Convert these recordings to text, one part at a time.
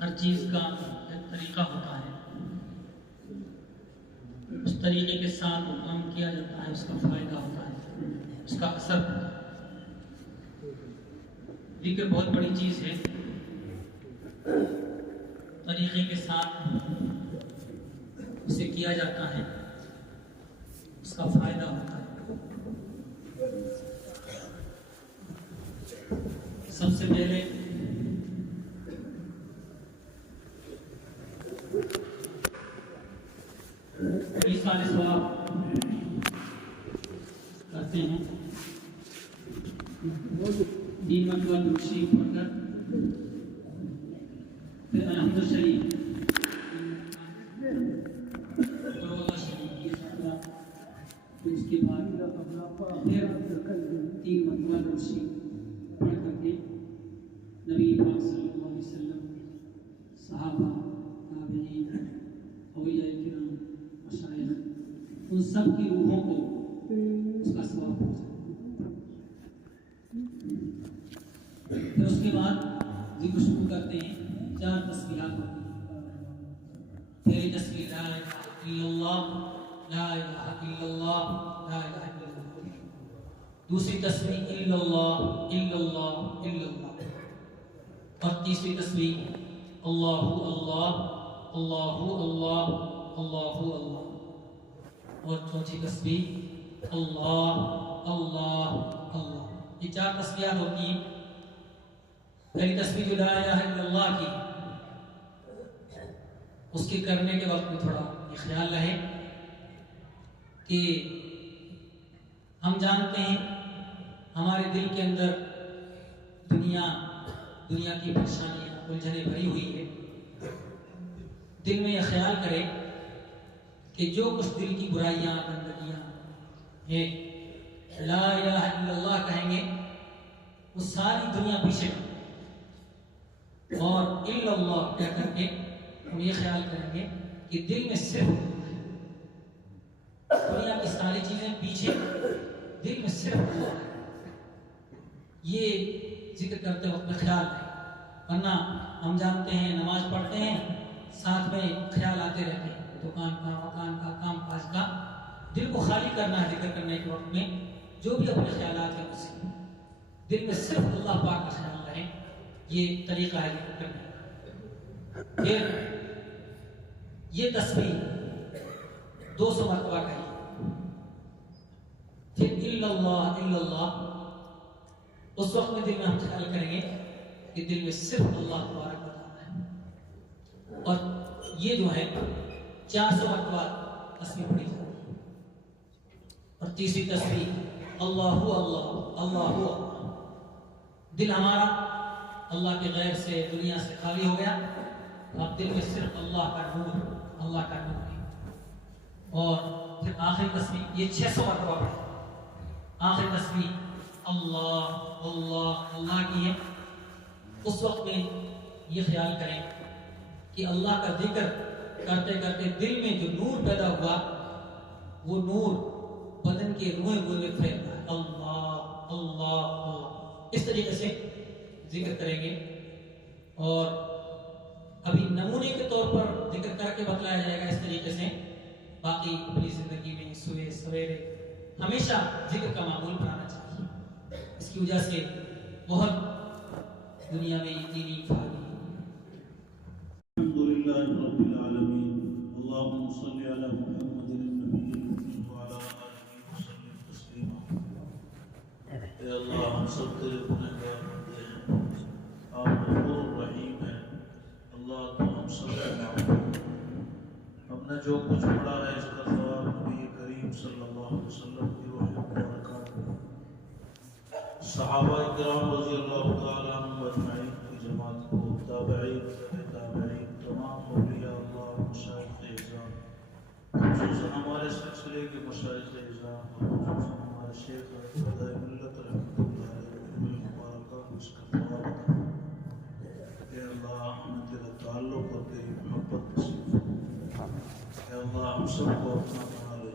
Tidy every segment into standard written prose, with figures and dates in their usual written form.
ہر چیز کا ایک طریقہ ہوتا ہے، اس طریقے کے ساتھ وہ کام کیا جاتا ہے، اس کا فائدہ ہوتا ہے، اس کا اثر ہوتا ہے۔ ذکر بہت بڑی چیز ہے، طریقے کے ساتھ اسے کیا جاتا ہے، اس کا فائدہ ہوتا ہے۔ سب سے پہلے ایصال ثواب کرتے ہیں، 3 مرتبہ درود شریف پڑھ کر پھر الحمد شریف پھر اس کے بعد پھر 3 مرتبہ درود شریف پڑھ کر کے نبی پاک صلی اللہ علیہ وسلم، صحابہ، تابعین، اولیاء کرام، مشائخ، ان سب کی روحوں کو اس کا ثواب پہنچا۔ پھر اس کے بعد ذکر شروع کرتے ہیں، 4 تسبیحات ہوتی ہیں۔ پہلی تسبیح لا الہ الا اللہ، لا الہ الا اللہ، لا الہ الا اللہ۔ دوسری تسبیح الا اللہ، الا اللہ، الا اللہ۔ اور تیسری تسبیح اللہ اللہ، اللہ اللہ، اللہ اللہ۔ اور چوتھی تسبیح اللہ اللہ اللہ۔ یہ 4 تسبیحات ہوتی ہیں۔ پہلی تسبیح جو لا الہ الا اللہ کی، اس کے کرنے کے وقت میں تھوڑا یہ خیال رہے کہ ہم جانتے ہیں ہمارے دل کے اندر دنیا کی پریشانیاں، الجھنیں بھری ہوئی ہے۔ دل میں یہ خیال کرے کہ جو کچھ دل کی برائیاں، گندگیاں ہیں، لا الہ الا اللہ کہیں گے وہ ساری دنیا پیچھے اور الا اللہ کہہ کر کے ہم یہ خیال کریں گے کہ دل میں صرف دنیا کی ساری چیزیں پیچھے، دل میں صرف اللہ ہے۔ یہ ذکر کرتے وقت میں خیال ہے، ورنہ ہم جانتے ہیں نماز پڑھتے ہیں، ساتھ میں خیال آتے رہتے ہیں، دکان کا، مکان کا، کام کاج کا۔ دل کو خالی کرنا ہے ذکر کرنے کے وقت میں، جو بھی اپنے خیالات ہیں اس سے دل میں صرف اللہ پاک کا خیال رہے، یہ طریقہ ہے ذکر کرنے کا۔ پھر یہ تسبیح 200 مرتبہ کہی، پھر الا اللہ الا اللہ۔ اس وقت میں دل میں ہم خیال کریں گے کہ دل میں صرف اللہ تبارک و تعالی ہے۔ اور یہ جو ہے 400 مرتبہ تسبیح پڑھی جاتی ہے۔ اور تیسری تسبیح اللہ اللہ اللہ اللہ۔ دل ہمارا اللہ کے غیر سے، دنیا سے خالی ہو گیا، اب دل میں صرف اللہ کا نور، اللہ کا نور ہے۔ اور پھر آخری تسبیح یہ 600 مرتبہ پڑھی، آخری تسبیح اللہ اللہ اللہ کی ہے۔ اس وقت میں یہ خیال کریں کہ اللہ کا ذکر کرتے کرتے دل میں جو نور پیدا ہوا، وہ نور بدن کے روئیں روئیں میں پھیل رہا ہے، اللہ اللہ اللہ۔ اس طریقے سے ذکر کریں گے۔ اور ابھی نمونے کے طور پر ذکر کر کے بتلایا جائے گا اس طریقے سے۔ باقی اپنی زندگی میں صبح سویرے ہمیشہ ذکر کا معمول بنانا چاہیے۔ اس کی وجہ سے بہت دنیا میں دینی فائدے۔ الحمدللہ رب العالمین، اللہم صلی علی محمد النبی وعلی آلہ وسلم تسلیما۔ اے اللہ، ہم سب تیرے گنہگار بندے ہیں، آپ غفور رحیم ہیں۔ اللہ تو ہم سب کو معاف کر۔ ہم نے جو کچھ پڑھا ہے اس کا ثواب نبی کریم صلی اللہ علیہ وسلم کی روح مبارکہ، صحابہ کرام رضی اللہ تعالیٰ عنہ اجمعین کی جماعت کو، تابعین، تابعین، تمام اولیاء اللہ، مشائخ اعظام، خصوصاً ہمارے سلسلے کے مشائخ اعظام اور خصوصاً ہمارے شیخ خدائے ملت رحمۃ اللہ علیہ روح مبارکہ کو اس کا ثواب عطا فرما۔ اے اللہ، ہمیں تیرا تعلق اور تیری محبت نصیب فرما۔ اے اللہ، ہم سب کو اپنا بنا لے۔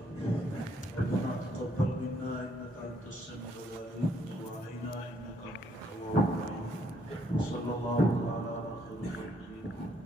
ربنا تقبل منا انك انت السميع العليم وتب علينا انك انت التواب الرحيم۔ صلی اللہ تعالی علی خیر خلقہ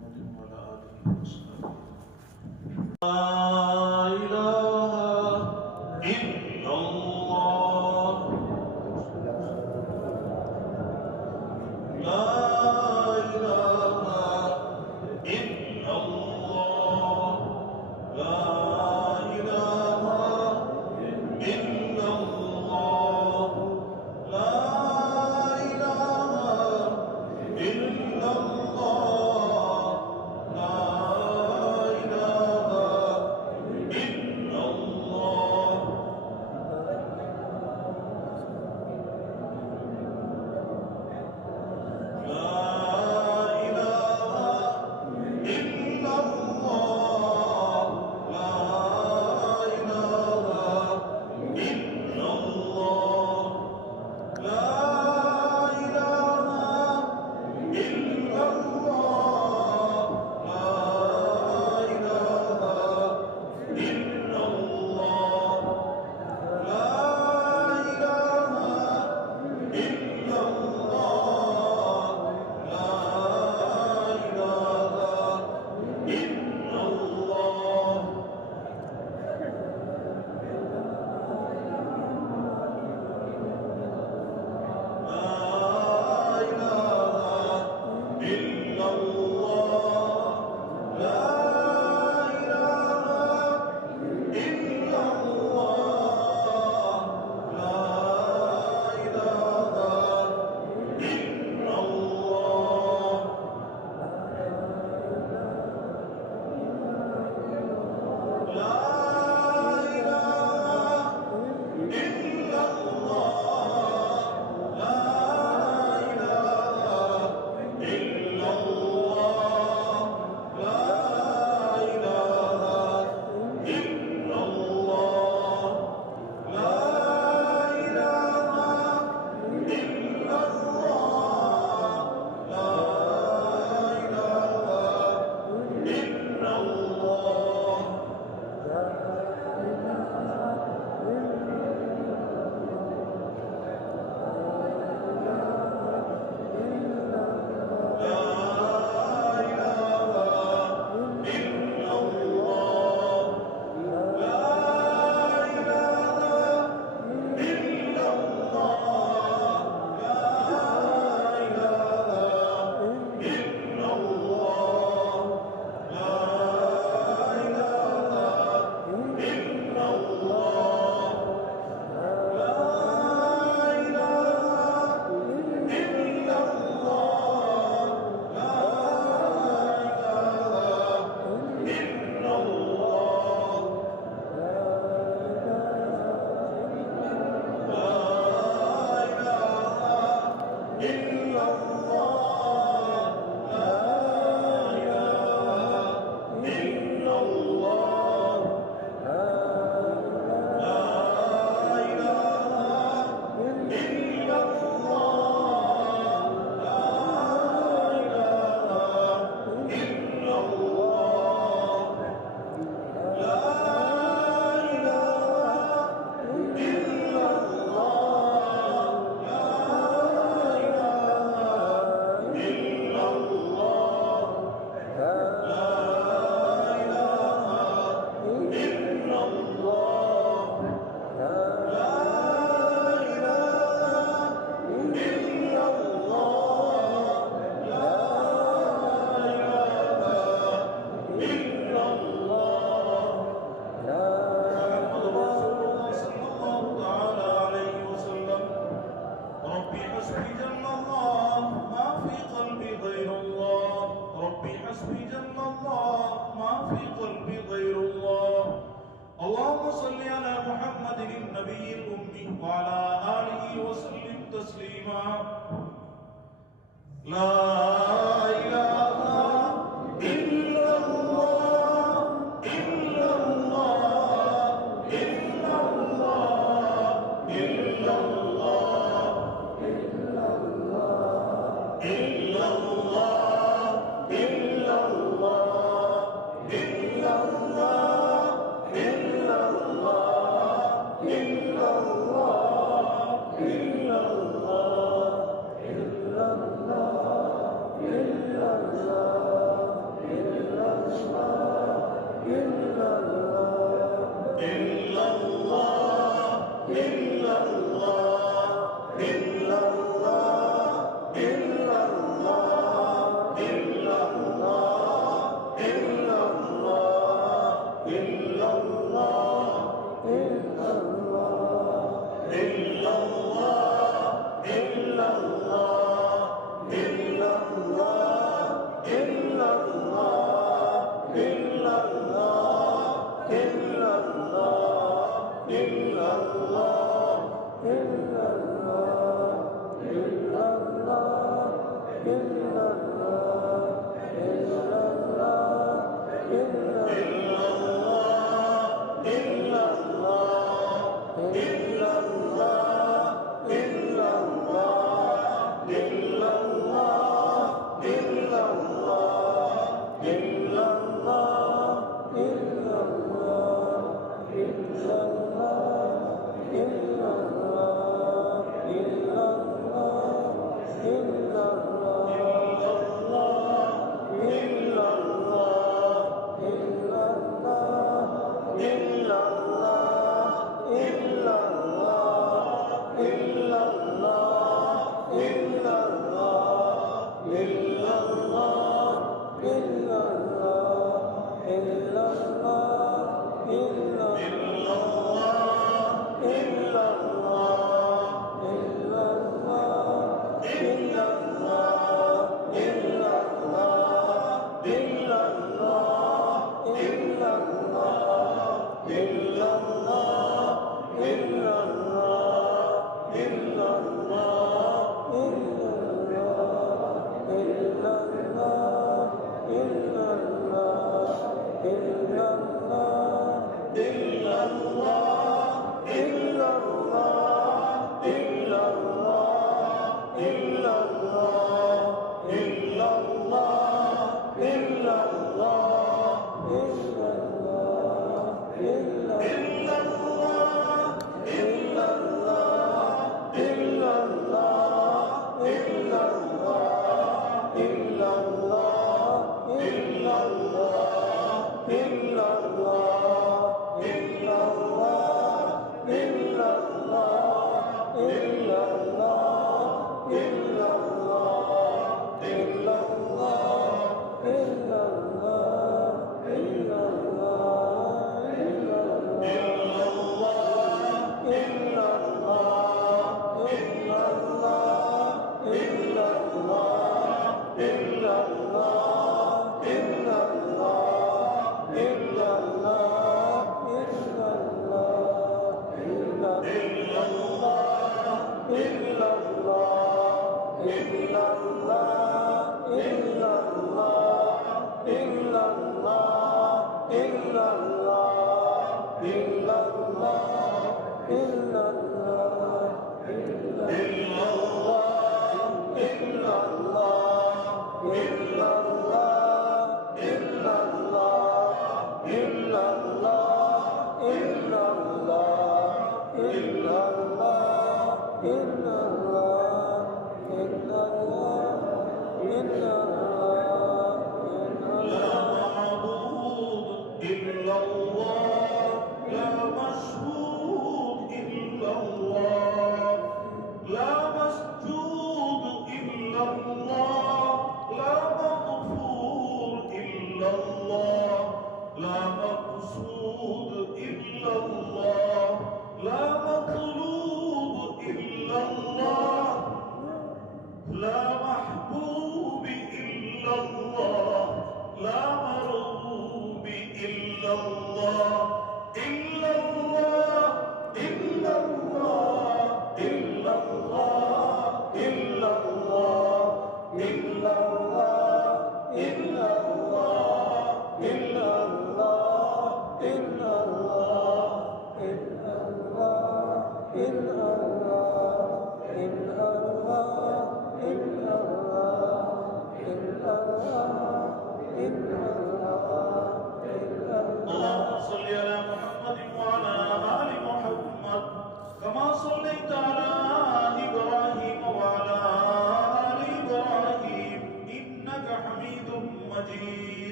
Allah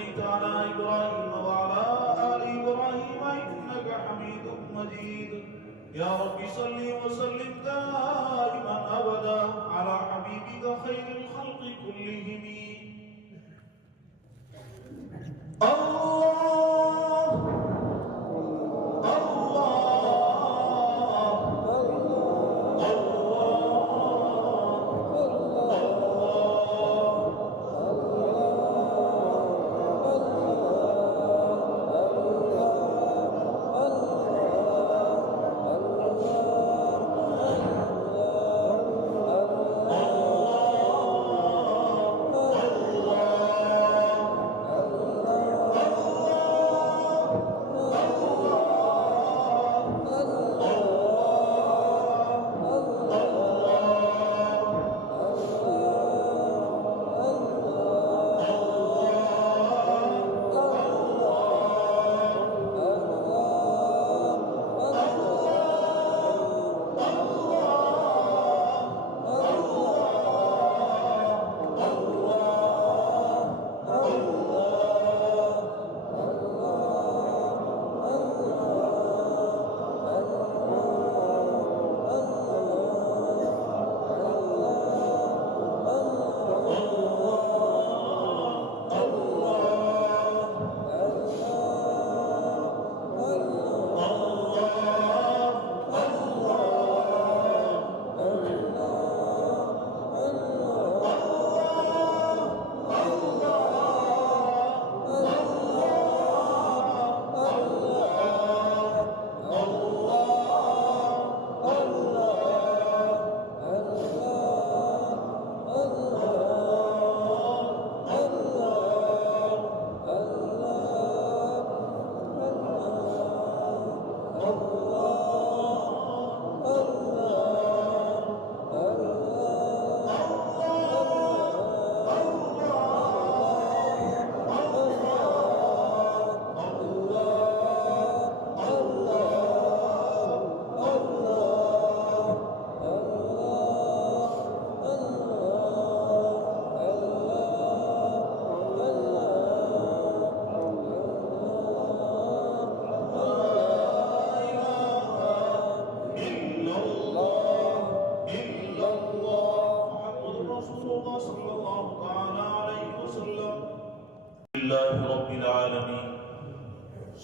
صليت على إبراهيم وعلى آل إبراهيم إنك حميد مجيد يا رب صل وسلم دائما أبدا على حبيبك خير الخلق كلهم الله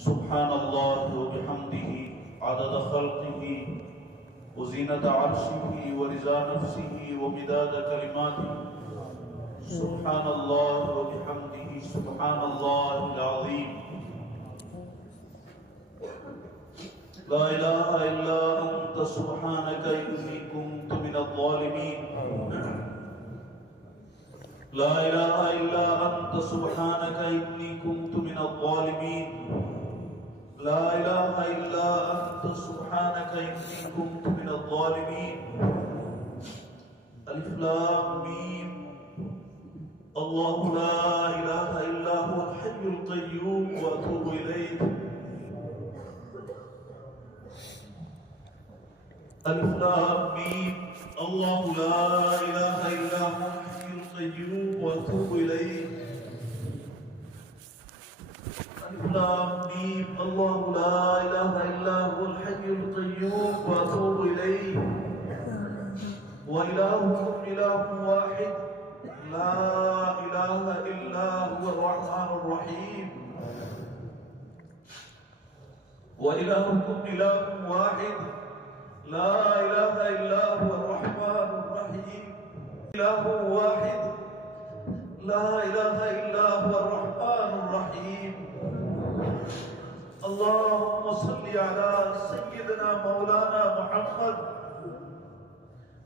سبحان الله وبحمده عدد خلقه وزينة عرشه ورضا نفسه ومداد كلماته سبحان الله وبحمده سبحان الله العظيم لا إله إلا أنت سبحانك إني كنت من الظالمين لا إله إلا أنت سبحانك إني كنت من الظالمين لا إله إلا أنت سبحانك إني كنت من الظالمين ألف لام ميم الله لا إله إلا هو الحي القيوم وأتوب إليه ألف لام ميم الله لا إله إلا هو الحي القيوم وأتوب إليه ألف لام ميم الله لا إله إلا هو الحي القيوم وأتوب إليه وإلهكم إله واحد لا إله إلا هو الرحمن الرحيم وإلهكم إله واحد لا إله إلا هو الرحمن الرحيم إله واحد لا إله إلا هو الرحمن الرحيم اللهم صل على سيدنا مولانا محمد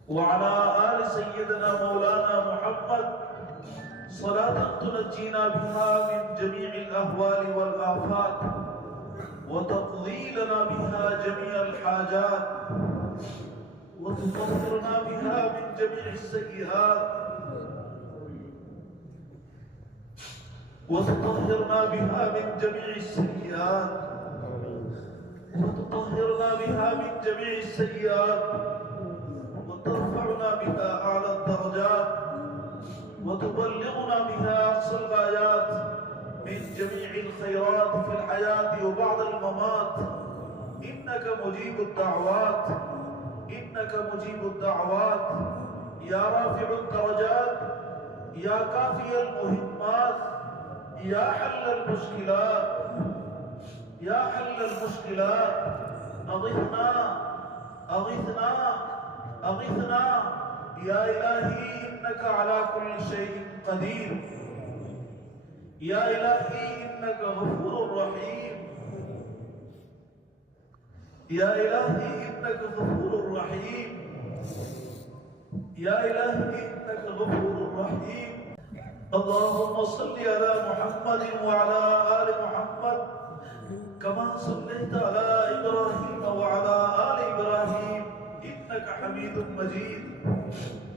وعلى آل سيدنا مولانا محمد صلاة تنجينا بها من جميع الأهوال والآفات وتقضي لنا بها جميع الحاجات وتطهرنا بها من جميع السيئات وتطهرنا بها من جميع السيئات وتطهرنا بها من جميع السيئات وترفعنا بها أعلى الدرجات وتبلغنا بها أقصى الغايات من جميع الخيرات في الحياة وبعد الممات. إنك مجيب الدعوات، إنك مجيب الدعوات، يا رافع الدرجات، يا كافي المهمات، يا حل المشكلات، يا حل المشكلات. أغثنا أغثنا أغثنا يا إلهي، إنك على كل شيء قدير. يا إلهي إنك غفور رحيم، يا إلهي إنك غفور رحيم، يا إلهي إنك غفور رحيم. اللهم صل على محمد وعلى آل محمد كما صليت على إبراهيم وعلى آل إبراهيم إنك حميد مجيد.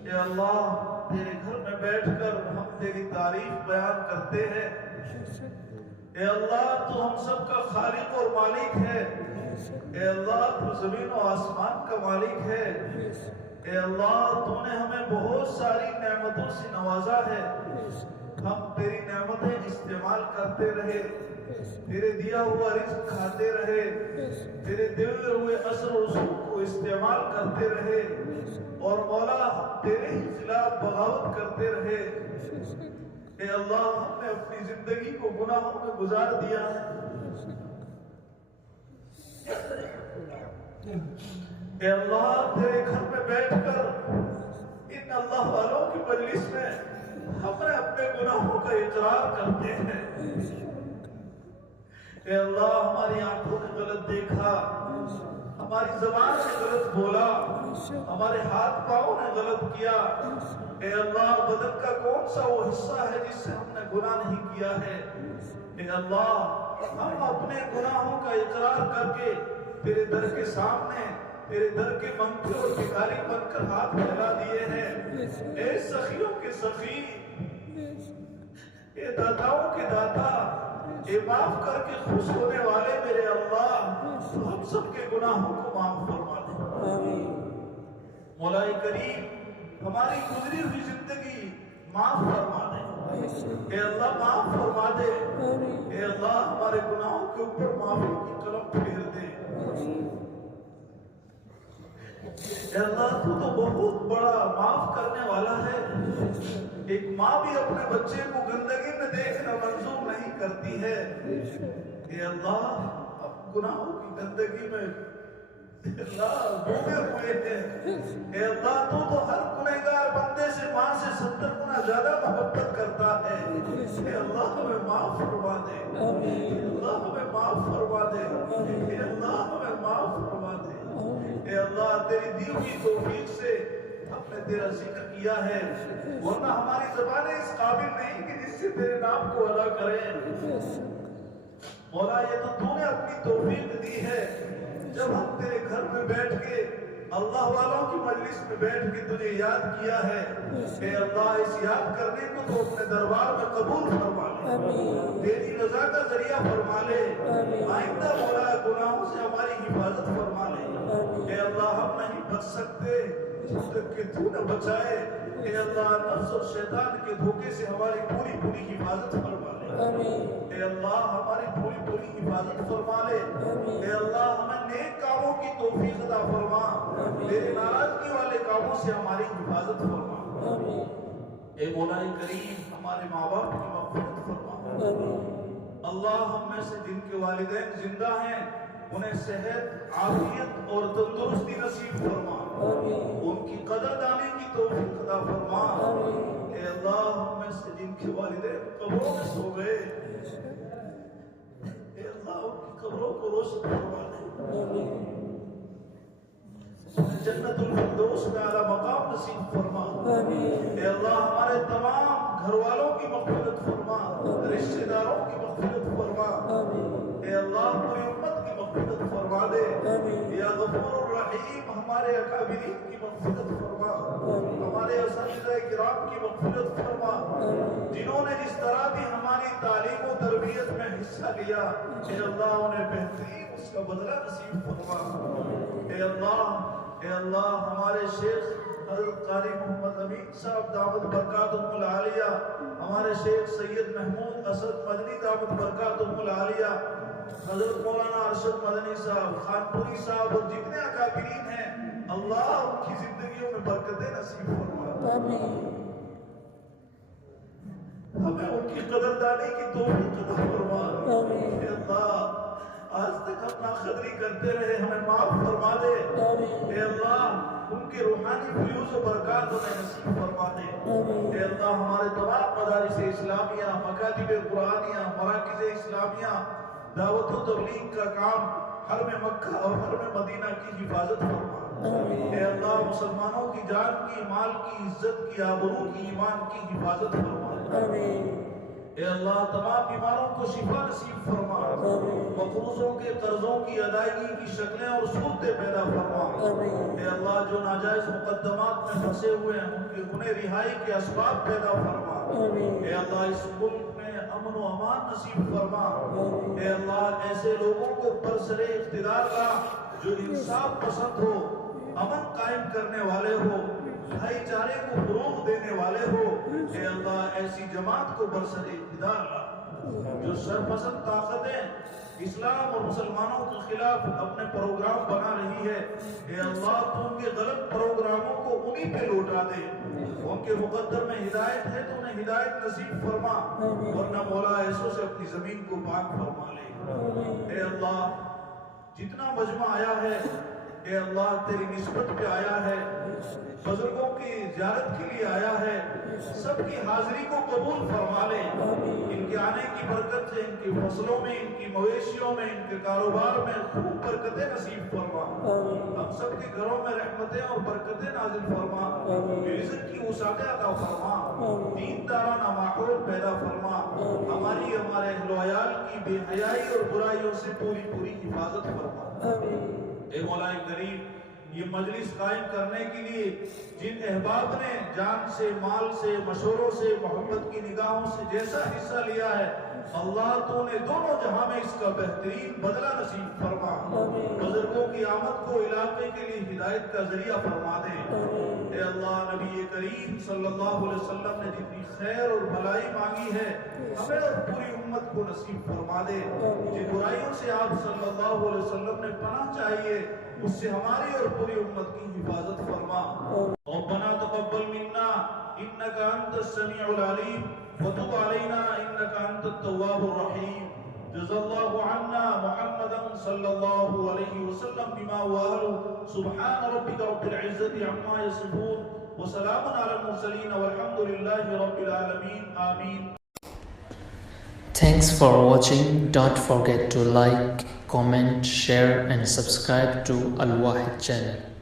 اے اللہ، تیرے گھر میں بیٹھ کر ہم تیری تعریف بیان کرتے ہیں۔ اے اللہ، تو ہم سب کا خالق اور مالک ہے۔ اے اللہ، تو زمین و آسمان کا مالک ہے۔ اے اللہ، تو نے ہمیں بہت ساری نعمتوں سے نوازا ہے۔ ہم تیری نعمتیں استعمال کرتے رہے، تیرے دیا ہوا رزق کھاتے رہے، تیرے دیے ہوئے اثر و رسوخ کو استعمال کرتے رہے، اور مولا ہم تیرے ہی خلاف بغاوت کرتے رہے۔ اے اللہ، ہم نے اپنی زندگی کو گناہوں میں گزار دیا ہے۔ اے اللہ، تیرے گھر میں بیٹھ کر ان اللہ والوں کی مجلس میں ہم نے اپنے گناہوں کا اقرار کرتے ہیں۔ اے اللہ، ہماری آنکھوں نے غلط دیکھا، ہماری زبان نے غلط بولا، ہمارے ہاتھ پاؤں نے غلط کیا۔ اے اللہ، بدن کا کون سا وہ حصہ ہے جس سے ہم نے گناہ نہیں کیا ہے؟ اے اللہ، ہم اپنے گناہوں کا اقرار کر کے تیرے در کے سامنے، تیرے در کے منکر اور بھکاری بن کر ہاتھ پھیلا دیے ہیں۔ اے سخیوں کے سخی، اے داتاؤں کے داتا، اے معاف کر کے خوش ہونے والے میرے اللہ، تو ہم سب کے گناہوں کو معاف فرما دے۔ مولا کریم، ہماری گزری ہوئی زندگی معاف فرما دے۔ اے اللہ، معاف فرما دے۔ اے اللہ، ہمارے گناہوں کے اوپر معافی کی قلم پھیر دے۔ اے اللہ، تو بہت بڑا معاف کرنے والا ہے۔ ایک ماں بھی اپنے بچے کو گندگی میں دیکھنا منظور نہیں کرتی ہے۔ اے اللہ، ہم گناہوں کی گندگی میں اللہ ڈوبے ہوئے ہیں۔ اے اللہ، تو ہر گنہگار بندے سے ماں سے 70 گنا زیادہ محبت کرتا ہے۔ اے اللہ، ہمیں معاف فرما دے۔ اے اللہ، ہمیں معاف فرما دے۔ اے اللہ، ہمیں معاف فرما دے۔ اے اللہ، تیری دی ہوئی توفیق سے ہم نے تیرا ذکر کیا ہے، ورنہ ہماری زبانیں اس قابل نہیں کہ جس سے تیرے نام کو ادا کریں۔ مولا، یہ تو نے اپنی توفیق دی ہے جب ہم تیرے گھر میں بیٹھ کے اللہ والوں کی مجلس میں بیٹھ کے تجھے یاد کیا ہے۔ اے اللہ، اس یاد کرنے کو تو اپنے دربار میں قبول فرما لے، تیری رضا کا ذریعہ فرما لے۔ آئندہ مولا گناہوں سے ہماری حفاظت فرما لے۔ اے اللہ، ہم نہیں بچ سکتے جب تک کہ تو نہ بچائے۔ اے اللہ، نفس اور شیطان کے دھوکے سے ہماری پوری پوری حفاظت فرما لے۔ اے اللہ، ہماری پوری پوری حفاظت فرما لے۔ اے اللہ، ہمیں نیک کاموں کی توفیق عطا فرما، تیرے ناراضگی والے کاموں سے ہماری حفاظت فرما۔ اے مولا کریم، ہمارے ماں باپ کی مغفرت فرما۔ اللہ، ہم میں سے جن کے والدین زندہ ہیں انہیں صحت، عافیت اور تندرستی نصیب فرما، ان کی قدردانی کی توفیق عطا فرما۔ اے اللہ، ہم میں سے جن کے والدین قبروں میں سو گئے، اے اللہ، ان کی قبروں کو روشن فرما دے، جنت الفردوس میں اعلیٰ مقام نصیب فرما۔ اے اللہ، ہمارے تمام گھر والوں کی مغفرت فرما، رشتہ داروں کی مغفرت فرما۔ اے اللہ، پوری امت کی مغفرت فرما دے۔ یا غفور الرحیم، ہمارے اکابرین کی مغفرت فرما، ہمارے اساتذہ کرام کی مغفرت فرما، جنہوں نے جس طرح بھی ہماری تعلیم و تربیت میں حصہ لیا، اے اللہ، انہیں بہترین اس کا بدلہ نصیب فرما۔ اے اللہ، ہمارے شیخ حضرت قاری محمد امین صاحب دامت برکاتہم العالیہ، ہمارے شیخ سید محمود اسد مدنی دامت برکاتہم العالیہ، حضرت مولانا ارشد مدنی صاحب، خانپوری صاحب اور جتنے اکابرین ہیں، اللہ ان کی زندگیوں میں برکتیں نصیب فرما، ہمیں ان کی قدردانی کی توفیق عطا فرما۔ اے اللہ آج تک ہم ناقدری کرتے رہے، ہمیں معاف فرما دے۔ اے اللہ ان کے روحانی فیوز و برکات ہمیں نصیب فرما دے۔ اے اللہ ہمارے تمام مدارس اسلامیہ، مکاتب قرآنیہ، مراکز اسلامیہ، دعوت و تبلیغ کا کام حرم مکہ اور حرم مدینہ کی حفاظت فرما۔ اے اللہ مسلمانوں کی جان کی، مال کی، عزت کی، آبرو کی، ایمان کی حفاظت فرما۔ اے اللہ تمام بیماروں کو شفا نصیب فرما، مقروضوں کے قرضوں کی ادائیگی کی شکلیں اور صورتیں پیدا فرما۔ اے اللہ جو ناجائز مقدمات میں پھنسے ہوئے ہیں انہیں رہائی کے اسباب پیدا فرما۔ اے اللہ اس ملک میں امن و امان نصیب فرما۔ اے اللہ ایسے لوگوں کو برسر اقتدار لا جو انصاف پسند ہو، امن قائم کرنے والے ہو، بھائی چارے کو فروغ دینے والے ہو۔ اے اللہ ایسی جماعت کو برسر اقتدار لا جو سرپسند طاقتیں اسلام اور مسلمانوں کے خلاف اپنے پروگرام بنا رہی ہے۔ اے اللہ تو ان کے غلط پروگراموں کو انہی پہ لوٹا دے، ان کے مقدر میں ہدایت ہے تو انہیں ہدایت نصیب فرما، ورنہ مولا ایسوں سے اپنی زمین کو پاک فرما لے۔ اے اللہ جتنا مجمع آیا ہے، اے اللہ تیری نسبت پہ آیا ہے، بزرگوں کی زیارت کے لیے آیا ہے، سب کی حاضری کو قبول فرما لے۔ ان کے آنے کی برکت سے ان کی فصلوں میں، ان کی مویشیوں میں، ان کے کاروبار میں خوب برکتیں نصیب فرما۔ ہم سب کے گھروں میں رحمتیں اور برکتیں نازل فرما، رزق کی وسعتیں عطا فرما، دین دارانہ ماحول پیدا فرما، ہماری ہمارے اہل و عیال کی بے حیائی اور برائیوں سے پوری پوری حفاظت فرما۔ اے مولا کریم یہ مجلس قائم کرنے کے لیے جن احباب نے جان سے، مال سے، مشوروں سے، محبت کی نگاہوں سے جیسا حصہ لیا ہے، اللہ تو نے دونوں جہاں میں اس کا بہترین بدلہ نصیب فرما۔ بزرگوں کی آمد کو علاقے کے لیے ہدایت کا ذریعہ فرما دے۔ اے اللہ نبی کریم صلی اللہ علیہ وسلم نے جتنی خیر اور بھلائی مانگی ہے ہمیں اور پوری امت کو نصیب فرما دے۔ جن برائیوں سے آپ صلی اللہ علیہ وسلم نے پناہ چاہیے اس سے ہماری اور پوری امت کی حفاظت فرما۔ ربنا تقبل منا انك انت السميع العليم وتب علينا انك انت التواب الرحيم۔ جزا الله عنا محمدا صلى الله عليه وسلم بما هو اهله۔ سبحان ربك رب العزة عما يصفون وسلام على المرسلين والحمد لله رب العالمين آمين۔ Thanks for watching. Don't forget to like, comment, share and subscribe to Al Wahid channel.